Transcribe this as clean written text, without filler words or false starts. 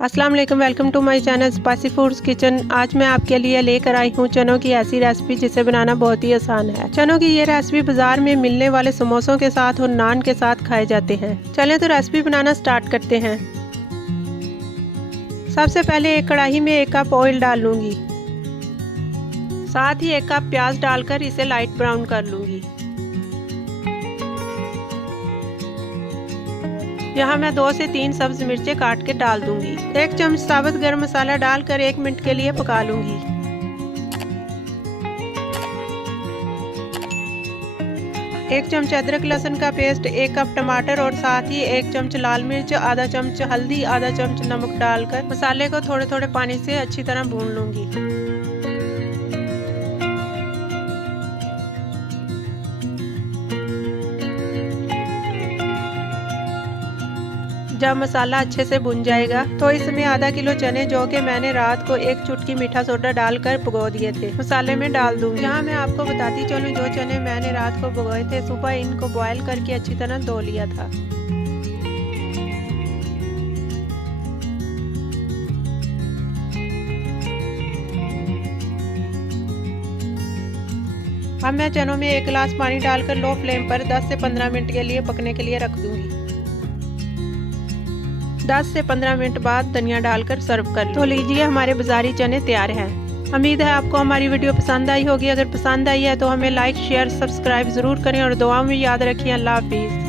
अस्सलाम वालेकुम, welcome to my channel spicy foods kitchen. आज मैं आपके लिए लेकर आई हूँ चनों की ऐसी रेसिपी जिसे बनाना बहुत ही आसान है। चनों की ये रेसिपी बाजार में मिलने वाले समोसों के साथ और नान के साथ खाए जाते हैं। चलें तो रेसिपी बनाना स्टार्ट करते हैं। सबसे पहले एक कढ़ाई में 1 कप ऑयल डाल लूँगी, साथ ही 1 कप प्याज डालकर इसे लाइट ब्राउन कर लूँगी। यहाँ मैं 2 से 3 सब्ज मिर्चें काट के डाल दूंगी। 1 चम्मच साबुत गरम मसाला डालकर 1 मिनट के लिए पका लूंगी। 1 चम्मच अदरक लहसुन का पेस्ट, 1 कप टमाटर और साथ ही 1 चम्मच लाल मिर्च, आधा चम्मच हल्दी, आधा चम्मच नमक डालकर मसाले को थोड़े थोड़े पानी से अच्छी तरह भून लूंगी। जब मसाला अच्छे से भुन जाएगा तो इसमें आधा किलो चने जो कि मैंने रात को 1 चुटकी मीठा सोडा डालकर भिगो दिए थे मसाले में डाल दूंगी। यहाँ मैं आपको बताती चलूँ, जो चने मैंने रात को भिगोए थे सुबह इनको बॉयल करके अच्छी तरह धो लिया था। अब मैं चनों में 1 गिलास पानी डालकर लो फ्लेम पर 10 से 15 मिनट के लिए पकने के लिए रख दूंगी। 10 से 15 मिनट बाद धनिया डालकर सर्व कर तो लीजिए, हमारे बाजारी चने तैयार हैं। उम्मीद है आपको हमारी वीडियो पसंद आई होगी। अगर पसंद आई है तो हमें लाइक, शेयर, सब्सक्राइब जरूर करें और दुआओं में याद रखिए। अल्लाह हाफिज़।